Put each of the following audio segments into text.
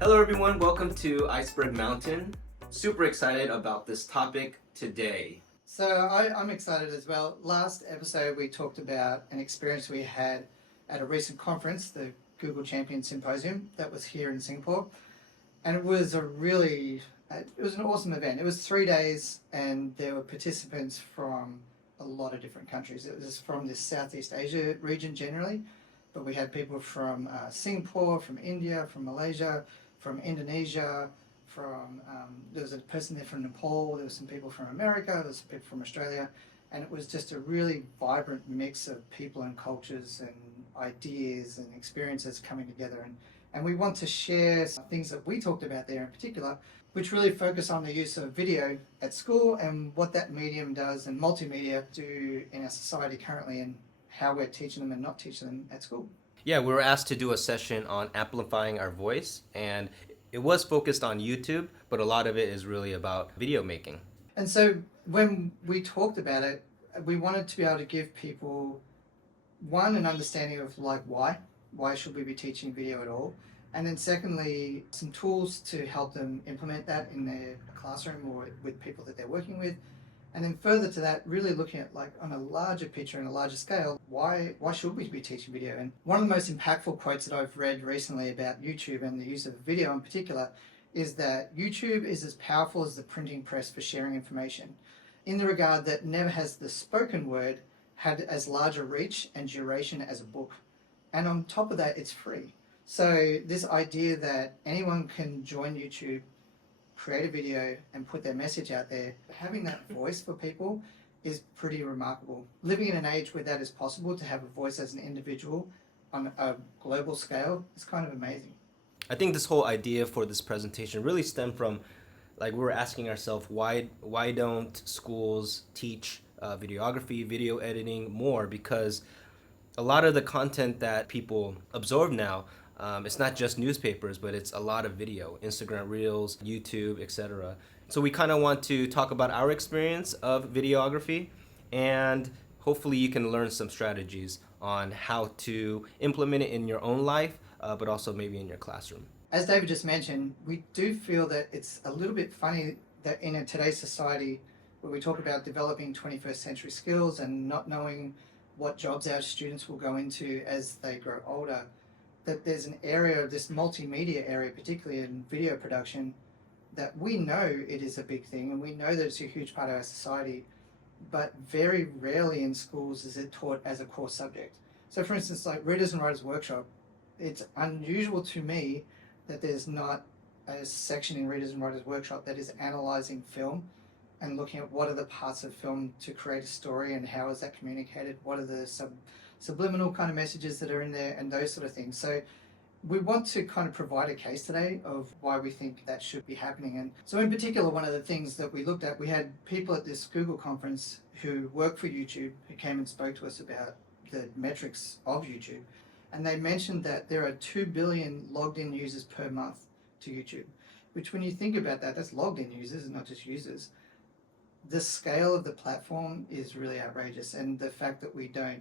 Hello everyone, welcome to Iceberg Mountain. Super excited about this topic today. So I'm excited as well. Last episode we talked about an experience we had at a recent conference, the Google Champion Symposium that was here in Singapore. And it was an awesome event. It was 3 days and there were participants from a lot of different countries. It was from the Southeast Asia region generally, but we had people from Singapore, from India, from Malaysia, from Indonesia, there was a person there from Nepal, there was some people from America, there was some people from Australia, and it was just a really vibrant mix of people and cultures and ideas and experiences coming together. And we want to share some things that we talked about there in particular, which really focus on the use of video at school and what that medium does and multimedia do in our society currently and how we're teaching them and not teaching them at school. Yeah, we were asked to do a session on amplifying our voice, and it was focused on YouTube, but a lot of it is really about video making. And so when we talked about it, we wanted to be able to give people, one, an understanding of like why should we be teaching video at all? And then secondly, some tools to help them implement that in their classroom or with people that they're working with. And then further to that, really looking at like on a larger picture and a larger scale, why should we be teaching video? And one of the most impactful quotes that I've read recently about YouTube and the use of video in particular is that YouTube is as powerful as the printing press for sharing information, in the regard that never has the spoken word had as large a reach and duration as a book. And on top of that, it's free. So this idea that anyone can join YouTube, create a video and put their message out there, having that voice for people is pretty remarkable. Living in an age where that is possible, to have a voice as an individual on a global scale, is kind of amazing. I think this whole idea for this presentation really stemmed from, like, we were asking ourselves, why don't schools teach videography, video editing more? Because a lot of the content that people absorb now, it's not just newspapers, but it's a lot of video, Instagram Reels, YouTube, etc. So we kind of want to talk about our experience of videography, and hopefully you can learn some strategies on how to implement it in your own life, but also maybe in your classroom. As David just mentioned, we do feel that it's a little bit funny that in today's society, where we talk about developing 21st century skills and not knowing what jobs our students will go into as they grow older, that there's an area of this multimedia area, particularly in video production, that we know it is a big thing and we know that it's a huge part of our society, but very rarely in schools is it taught as a core subject. So for instance, like Readers and Writers Workshop, it's unusual to me that there's not a section in Readers and Writers Workshop that is analysing film and looking at what are the parts of film to create a story and how is that communicated, what are the subliminal kind of messages that are in there and those sort of things. So we want to kind of provide a case today of why we think that should be happening. And so in particular, one of the things that we looked at, we had people at this Google conference who work for YouTube who came and spoke to us about the metrics of YouTube. And they mentioned that there are 2 billion logged in users per month to YouTube, which when you think about that, that's logged in users and not just users. The scale of the platform is really outrageous. And the fact that we don't,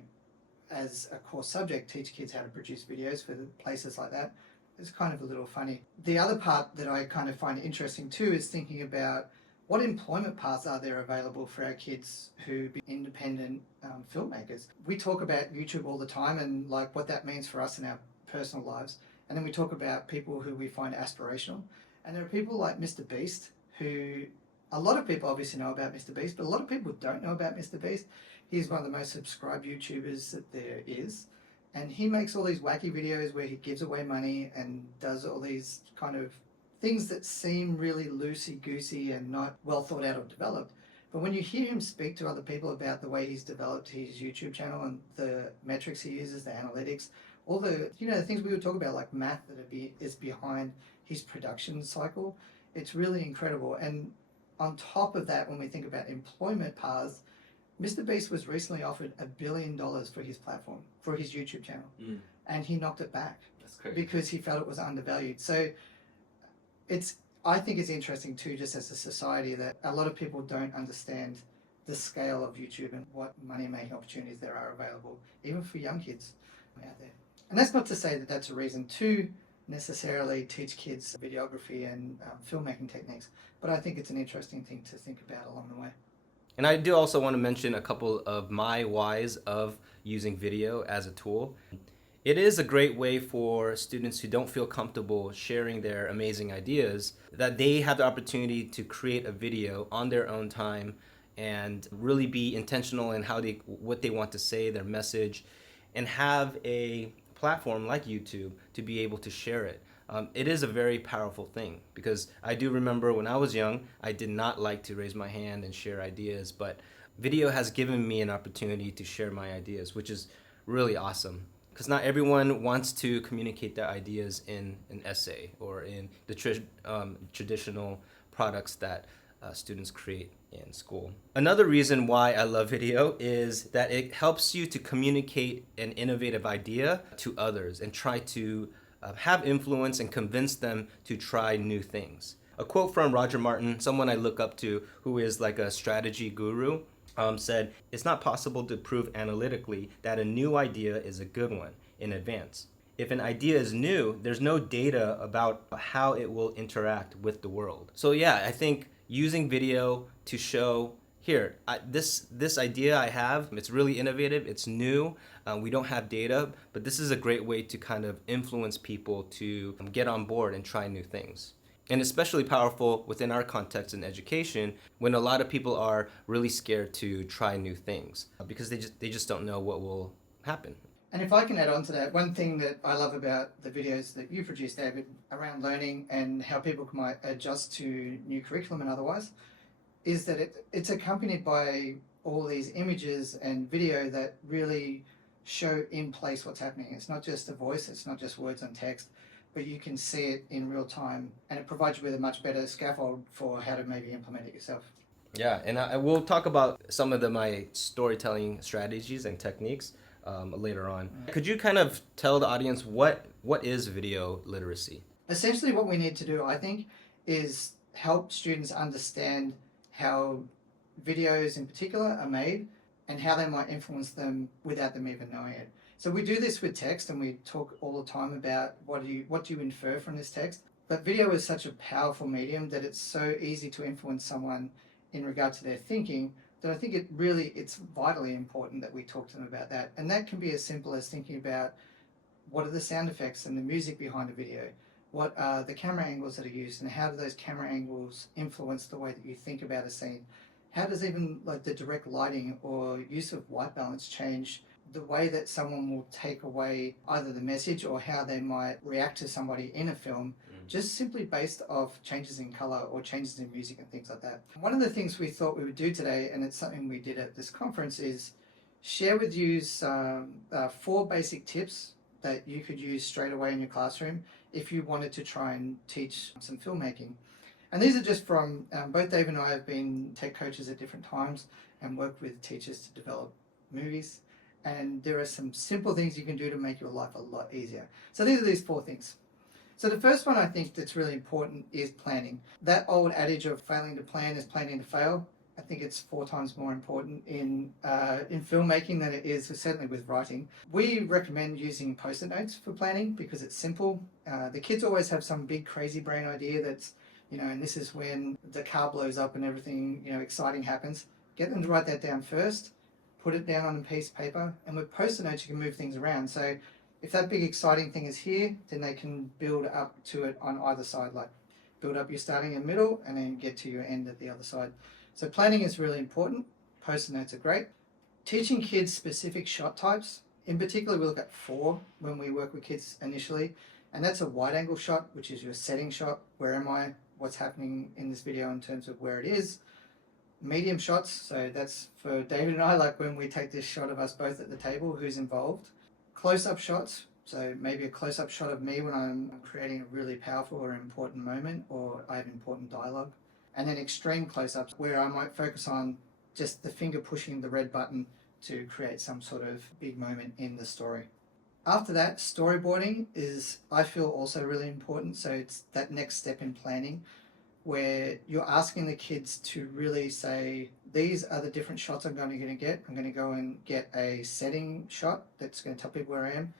as a core subject, teach kids how to produce videos for places like that is kind of a little funny. The other part that I kind of find interesting too is thinking about what employment paths are there available for our kids who be independent filmmakers. We talk about YouTube all the time and like what that means for us in our personal lives. And then we talk about people who we find aspirational. And there are people like Mr. Beast who, a lot of people obviously know about Mr. Beast, but a lot of people don't know about Mr. Beast. He's one of the most subscribed YouTubers that there is. And he makes all these wacky videos where he gives away money and does all these kind of things that seem really loosey-goosey and not well thought out or developed. But when you hear him speak to other people about the way he's developed his YouTube channel and the metrics he uses, the analytics, all the, the things we would talk about like math that is behind his production cycle, it's really incredible. And on top of that, when we think about employment paths, Mr. Beast was recently offered $1 billion for his platform, for his YouTube channel, and he knocked it back. That's crazy. Because he felt it was undervalued. So I think it's interesting too, just as a society, that a lot of people don't understand the scale of YouTube and what money-making opportunities there are available, even for young kids out there. And that's not to say that that's a reason to necessarily teach kids videography and filmmaking techniques, but I think it's an interesting thing to think about along the way. And I do also want to mention a couple of my whys of using video as a tool. It is a great way for students who don't feel comfortable sharing their amazing ideas that they have the opportunity to create a video on their own time and really be intentional in what they want to say, their message, and have a platform like YouTube to be able to share it. It is a very powerful thing because I do remember when I was young, I did not like to raise my hand and share ideas, but video has given me an opportunity to share my ideas, which is really awesome. Because not everyone wants to communicate their ideas in an essay or in the traditional products that students create in school. Another reason why I love video is that it helps you to communicate an innovative idea to others and try to have influence and convince them to try new things. A quote from Roger Martin, someone I look up to who is like a strategy guru, said, "It's not possible to prove analytically that a new idea is a good one in advance. If an idea is new, there's no data about how it will interact with the world." So yeah, I think using video to show, here, this idea I have, it's really innovative, it's new, we don't have data, but this is a great way to kind of influence people to get on board and try new things. And especially powerful within our context in education when a lot of people are really scared to try new things because they just don't know what will happen. And if I can add on to that, one thing that I love about the videos that you produce, David, around learning and how people might adjust to new curriculum and otherwise, is that it's accompanied by all these images and video that really show in place what's happening. It's not just a voice, it's not just words on text, but you can see it in real time, and it provides you with a much better scaffold for how to maybe implement it yourself. Yeah, and I will talk about some of my storytelling strategies and techniques later on. Could you kind of tell the audience what is video literacy? Essentially what we need to do, I think, is help students understand how videos in particular are made and how they might influence them without them even knowing it. So we do this with text, and we talk all the time about what do you infer from this text. But video is such a powerful medium that it's so easy to influence someone in regard to their thinking that I think it's vitally important that we talk to them about that. And that can be as simple as thinking about what are the sound effects and the music behind a video, what are the camera angles that are used, and how do those camera angles influence the way that you think about a scene. How does even like the direct lighting or use of white balance change the way that someone will take away either the message or how they might react to somebody in a film, just simply based off changes in color or changes in music and things like that. One of the things we thought we would do today, and it's something we did at this conference, is share with you some 4 basic tips that you could use straight away in your classroom if you wanted to try and teach some filmmaking. And these are just from, both Dave and I have been tech coaches at different times and worked with teachers to develop movies. And there are some simple things you can do to make your life a lot easier. So these are these 4 things. So the first one I think that's really important is planning. That old adage of failing to plan is planning to fail, I think it's 4 times more important in filmmaking than it is certainly with writing. We recommend using post-it notes for planning because it's simple. The kids always have some big crazy brain idea that's, and this is when the car blows up and everything, exciting happens. Get them to write that down first, put it down on a piece of paper, and with post-it notes you can move things around. So if that big exciting thing is here, then they can build up to it on either side, like build up your starting and middle and then get to your end at the other side. So planning is really important. Post-it notes are great. Teaching kids specific shot types. In particular, we look at 4 when we work with kids initially, and that's a wide angle shot, which is your setting shot. Where am I? What's happening in this video in terms of where it is? Medium shots, so that's for David and I, like when we take this shot of us both at the table, who's involved. Close-up shots, so maybe a close-up shot of me when I'm creating a really powerful or important moment, or I have important dialogue. And then extreme close-ups, where I might focus on just the finger pushing the red button to create some sort of big moment in the story. After that, storyboarding is, I feel, also really important. So it's that next step in planning where you're asking the kids to really say, these are the different shots I'm going to get. I'm going to go and get a setting shot that's going to tell people where I am.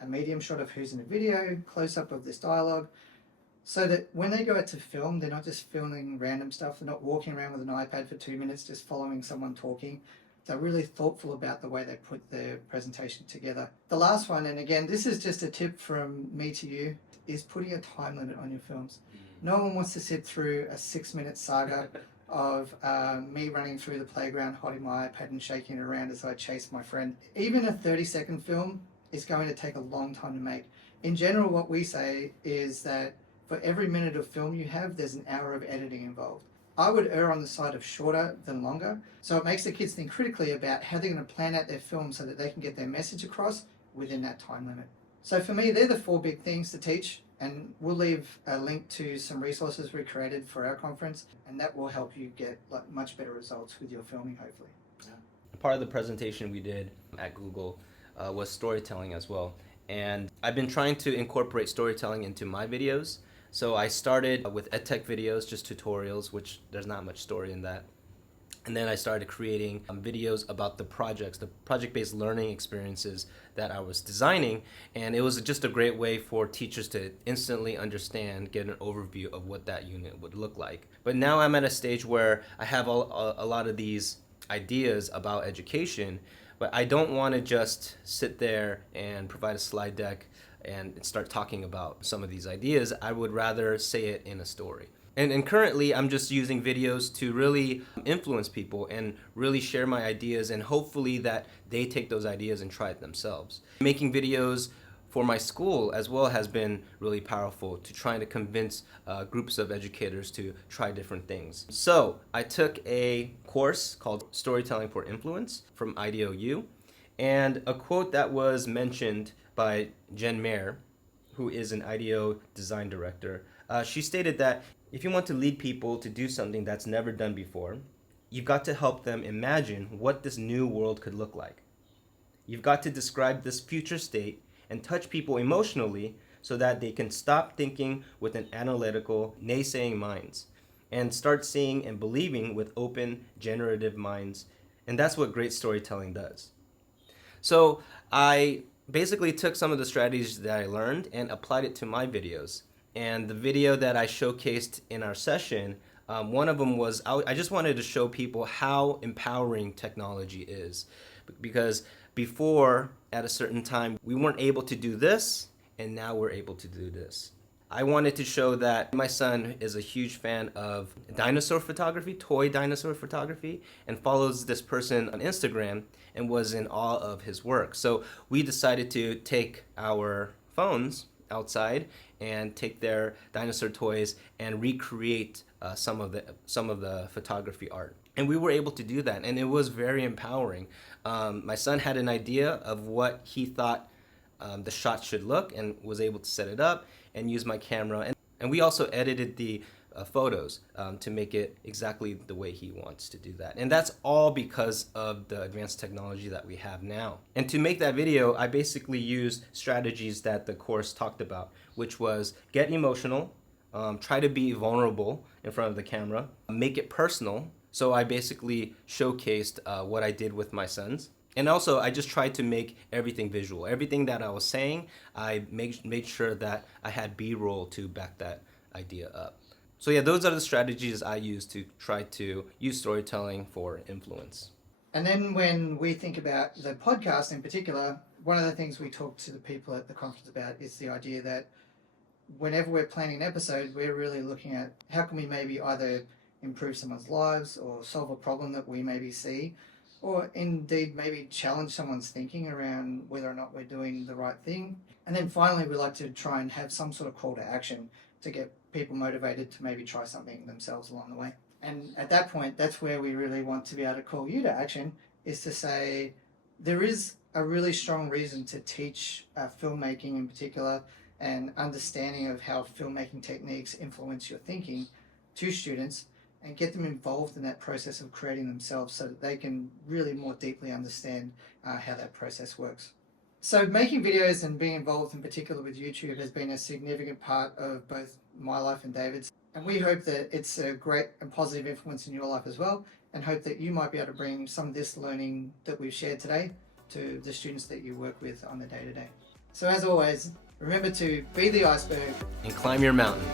a medium shot of who's in the video, close-up of this dialogue, so that when they go out to film, they're not just filming random stuff, they're not walking around with an iPad for 2 minutes just following someone talking. They're really thoughtful about the way they put their presentation together. The last one, and again, this is just a tip from me to you, is putting a time limit on your films. No one wants to sit through a 6-minute saga of me running through the playground, holding my iPad and shaking it around as I chase my friend. Even a 30-second film is going to take a long time to make. In general, what we say is that for every minute of film you have, there's an hour of editing involved. I would err on the side of shorter than longer, so it makes the kids think critically about how they're going to plan out their film so that they can get their message across within that time limit. So for me, they're the 4 big things to teach, and we'll leave a link to some resources we created for our conference, and that will help you get much better results with your filming, hopefully. Part of the presentation we did at Google was storytelling as well. And I've been trying to incorporate storytelling into my videos. So I started with EdTech videos, just tutorials, which there's not much story in that. And then I started creating videos about the projects, the project-based learning experiences that I was designing. And it was just a great way for teachers to instantly understand, get an overview of what that unit would look like. But now I'm at a stage where I have a lot of these ideas about education, but I don't want to just sit there and provide a slide deck and start talking about some of these ideas. I would rather say it in a story. And currently, I'm just using videos to really influence people and really share my ideas, and hopefully that they take those ideas and try it themselves. Making videos for my school as well has been really powerful to trying to convince groups of educators to try different things. So I took a course called Storytelling for Influence from IDOU, and a quote that was mentioned by Jen Mayer, who is an IDEO design director. She stated that if you want to lead people to do something that's never done before, you've got to help them imagine what this new world could look like. You've got to describe this future state and touch people emotionally so that they can stop thinking with an analytical, naysaying minds and start seeing and believing with open, generative minds. And that's what great storytelling does. So I basically took some of the strategies that I learned and applied it to my videos. And the video that I showcased in our session, one of them was, I just wanted to show people how empowering technology is. Because before, at a certain time, we weren't able to do this, and now we're able to do this. I wanted to show that my son is a huge fan of dinosaur photography, toy dinosaur photography, and follows this person on Instagram and was in awe of his work. So we decided to take our phones outside and take their dinosaur toys and recreate some of the photography art. And we were able to do that, and it was very empowering. My son had an idea of what he thought the shot should look and was able to set it up and use my camera. And we also edited the photos to make it exactly the way he wants to do that. And that's all because of the advanced technology that we have now. And to make that video, I basically used strategies that the course talked about, which was get emotional, try to be vulnerable in front of the camera, make it personal. So I basically showcased what I did with my sons. And also, I just tried to make everything visual. Everything that I was saying, I made sure that I had B-roll to back that idea up. So yeah, those are the strategies I use to try to use storytelling for influence. And then when we think about the podcast in particular, one of the things we talk to the people at the conference about is the idea that whenever we're planning an episode, we're really looking at how can we maybe either improve someone's lives or solve a problem that we maybe see, or indeed maybe challenge someone's thinking around whether or not we're doing the right thing. And then finally, we like to try and have some sort of call to action to get people motivated to maybe try something themselves along the way. And at that point, that's where we really want to be able to call you to action, is to say there is a really strong reason to teach filmmaking in particular and understanding of how filmmaking techniques influence your thinking to students, and get them involved in that process of creating themselves so that they can really more deeply understand how that process works. So making videos and being involved in particular with YouTube has been a significant part of both my life and David's. And we hope that it's a great and positive influence in your life as well, and hope that you might be able to bring some of this learning that we've shared today to the students that you work with on the day-to-day. So as always, remember to be the iceberg And climb your mountain.